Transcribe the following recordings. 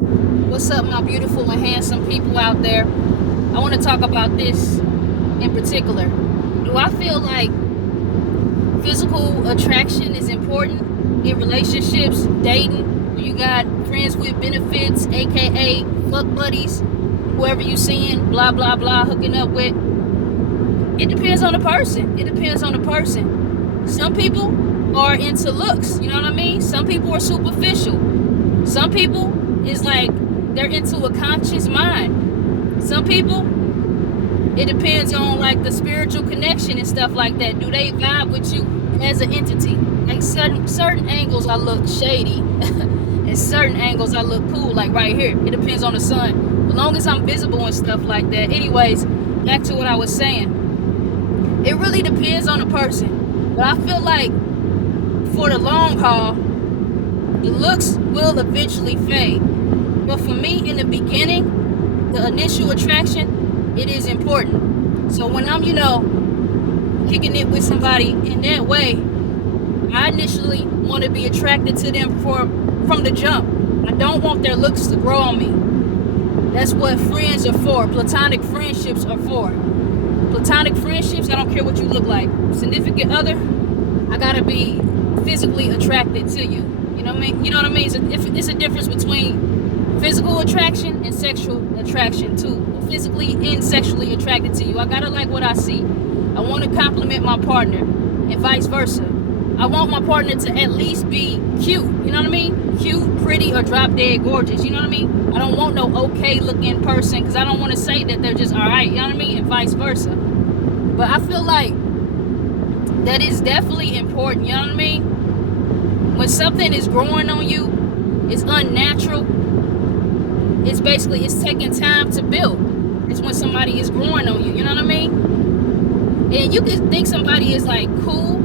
What's up, my beautiful and handsome people out there? I want to talk about this in particular. Do I feel like physical attraction is important in relationships, dating? You got friends with benefits, aka fuck buddies, whoever you seeing, blah blah blah, hooking up with. It depends on the person. It depends on the person. Some people are into looks, you know what I mean? Some people are superficial. Some people is like they're into a conscious mind. Some people, it depends on like the spiritual connection and stuff like that. Do they vibe with you as an entity? Like certain angles I look shady, and certain angles I look cool. Like right here, it depends on the sun. As long as I'm visible and stuff like that. Anyways, back to what I was saying. It really depends on the person, but I feel like for the long haul, the looks will eventually fade. But for me, in the beginning, the initial attraction, it is important. So when I'm, kicking it with somebody in that way, I initially want to be attracted to them from the jump. I don't want their looks to grow on me. That's what friends are for. Platonic friendships are for. Platonic friendships, I don't care what you look like. Significant other, I gotta be physically attracted to you. You know what I mean? You know what I mean? It's a difference between physical attraction and sexual attraction too. Physically and sexually attracted to you. I gotta like what I see. I want to compliment my partner and vice versa. I want my partner to at least be cute. You know what I mean? Cute, pretty, or drop dead gorgeous. You know what I mean? I don't want no okay looking person because I don't want to say that they're just alright. You know what I mean? And vice versa. But I feel like that is definitely important. You know what I mean? When something is growing on you, it's unnatural. It's taking time to build. It's when somebody is growing on you. You know what I mean? And you can think somebody is like cool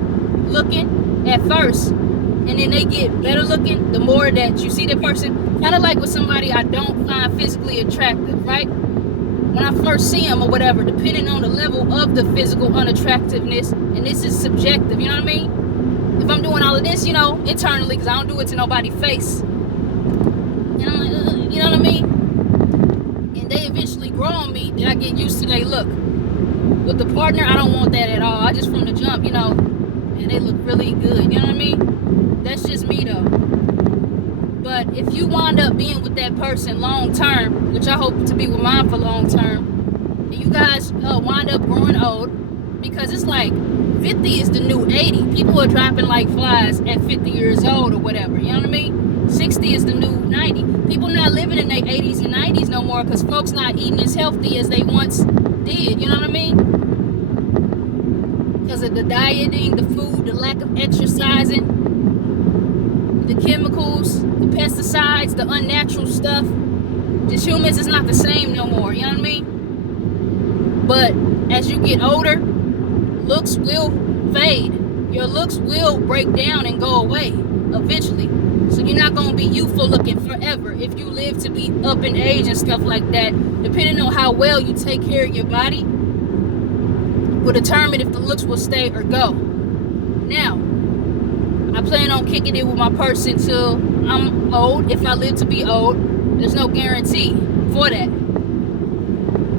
looking at first, and then they get better looking the more that you see the person. Kind of like with somebody I don't find physically attractive, right? When I first see them or whatever, depending on the level of the physical unattractiveness, and this is subjective, you know what I mean? If I'm doing all of this, internally, because I don't do it to nobody's face, and I'm like, you know what I mean? And they eventually grow on me, then I get used to their look. With the partner, I don't want that at all. I just from the jump, and they look really good, you know what I mean? That's just me though. But if you wind up being with that person long term, which I hope to be with mine for long term, and you guys wind up growing old, because it's like 50 is the new 80. People are dropping like flies at 50 years old or whatever, you know what I mean? 60 is the new 90. People not living in their 80s and 90s no more because folks not eating as healthy as they once did, you know what I mean? Because of the dieting, the food, the lack of exercising, the chemicals, the pesticides, the unnatural stuff. Just humans is not the same no more, you know what I mean? But as you get older, looks will fade. Your looks will break down and go away eventually. So you're not going to be youthful looking forever. If you live to be up in age and stuff like that, depending on how well you take care of your body, will determine if the looks will stay or go. Now, I plan on kicking it with my person till I'm old. If I live to be old, there's no guarantee for that.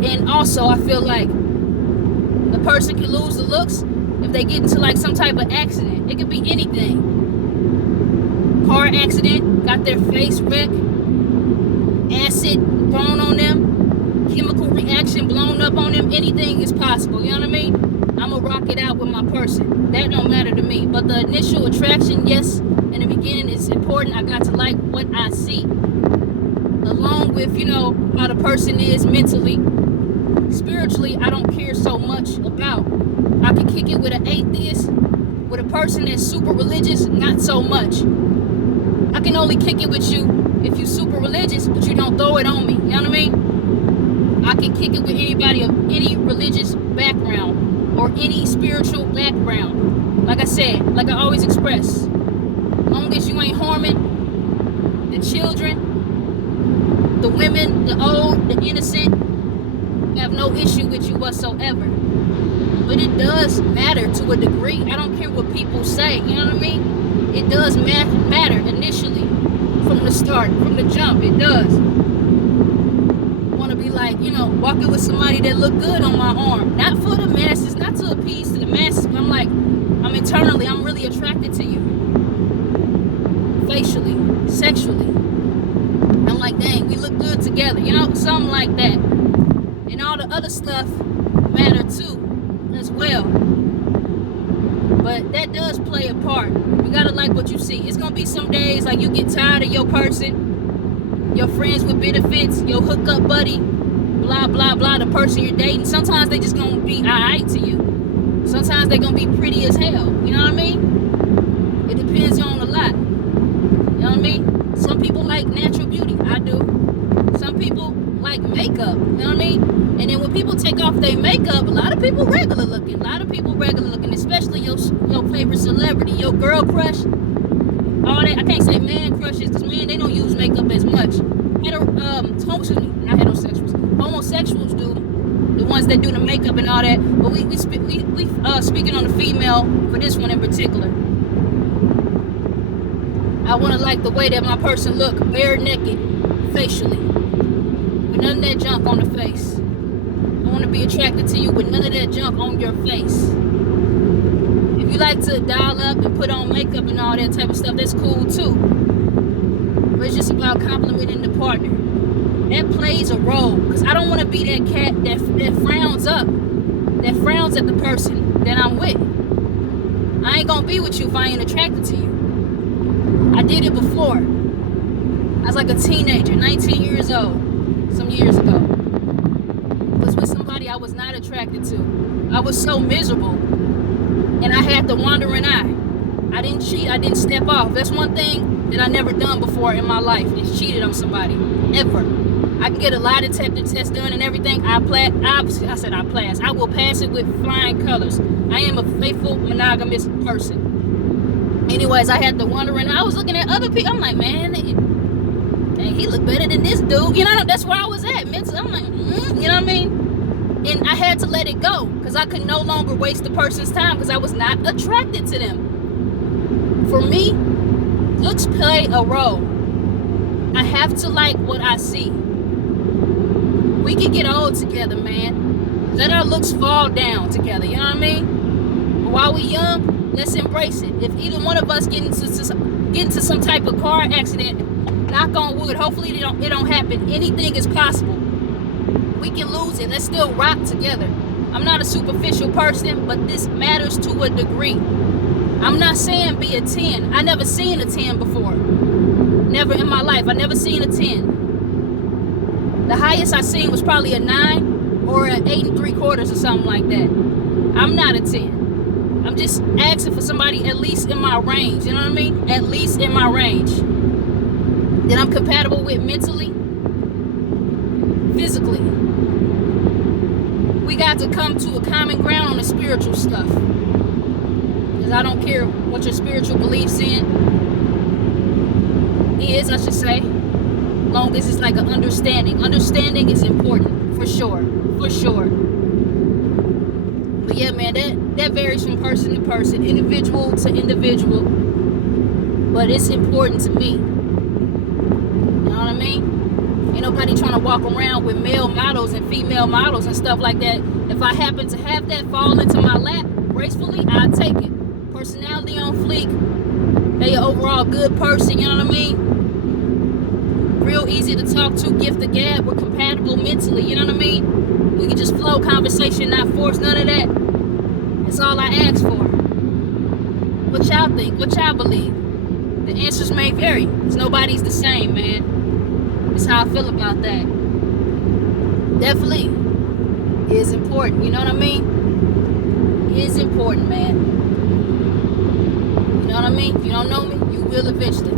And also, I feel like a person can lose the looks if they get into like some type of accident. It could be anything. Car accident, got their face wrecked, acid thrown on them, chemical reaction blown up on them. Anything is possible, you know what I mean? I'm gonna rock it out with my person. That don't matter to me. But the initial attraction, yes, in the beginning is important. I got to like what I see, along with how the person is mentally. Spiritually, I don't care so much about. I can kick it with an atheist, with a person that's super religious, not so much. I can only kick it with you if you super religious, but you don't throw it on me. You know what I mean? I can kick it with anybody of any religious background or any spiritual background. Like I said, like I always express, as long as you ain't harming the children, the women, the old, the innocent, I have no issue with you whatsoever. But it does matter to a degree. I don't care what people say, you know what I mean? It does matter initially from the start, from the jump. It does. Want to be like, walking with somebody that look good on my arm. Not for the masses, not to appease to the masses, but I'm internally, I'm really attracted to you. Facially, sexually. I'm like, dang, we look good together. Something like that. And all the other stuff matter too, as well. But that does play a part. You gotta like what you see. It's gonna be some days like you get tired of your person, your friends with benefits, your hookup buddy, blah, blah, blah, the person you're dating. Sometimes they just gonna be alright to you. Sometimes they gonna be pretty as hell. You know what I mean? It depends on a lot. You know what I mean? Some people like natural beauty. I do. Some people like makeup. You know what I mean? And then when people take off their makeup, a lot of people regular looking. Especially your favorite celebrity, your girl crush. All that. I can't say man crushes because men, they don't use makeup as much. Homosexuals do. The ones that do the makeup and all that. But we speaking on the female for this one in particular. I want to like the way that my person look, bare naked, facially, with none of that junk on the face. I want to be attracted to you with none of that junk on your face. If you like to dial up and put on makeup and all that type of stuff, that's cool too. But it's just about complimenting the partner. That plays a role, because I don't want to be that cat that frowns up, that frowns at the person that I'm with. I ain't gonna be with you if I ain't attracted to you. I did it before. I was like a teenager, 19 years old, some years ago. Was with somebody I was not attracted to. I was so miserable. And I had the wandering eye. I didn't cheat. I didn't step off. That's one thing that I never done before in my life, is cheated on somebody. Ever. I can get a lie detector test done and everything. I will pass it with flying colors. I am a faithful, monogamous person. Anyways, I had the wandering eye. I was looking at other people. I'm like, man, he look better than this dude. That's where I was at mentally. I'm like, you know what I mean? And I had to let it go, because I could no longer waste the person's time, because I was not attracted to them. For me, looks play a role. I have to like what I see. We can get old together, man. Let our looks fall down together, you know what I mean? But while we young, let's embrace it. If either one of us get into some type of car accident, knock on wood, hopefully it don't happen. Anything is possible. We can lose it. Let's still rock together. I'm not a superficial person, but this matters to a degree. I'm not saying be a 10. I never seen a 10 before. Never in my life. I never seen a 10. The highest I seen was probably a 9 or an 8 3/4 or something like that. I'm not a 10. I'm just asking for somebody at least in my range. You know what I mean? At least in my range. That I'm compatible with mentally, physically. We got to come to a common ground on the spiritual stuff. Because I don't care what your spiritual beliefs is, I should say. Long as it's like an understanding. Understanding is important, for sure. For sure. But yeah, man, that varies from person to person, individual to individual. But it's important to me. You know what I mean? Ain't nobody trying to walk around with male models and female models and stuff like that. If I happen to have that fall into my lap gracefully, I'll take it. Personality on fleek. They an overall good person, you know what I mean? Real easy to talk to, gift the gab. We're compatible mentally, you know what I mean? We can just flow, conversation, not force none of that. That's all I ask for. What y'all think? What y'all believe? The answers may vary, because nobody's the same, man. That's how I feel about that. Definitely is important, you know what I mean? It is important, man. You know what I mean? If you don't know me, you will eventually.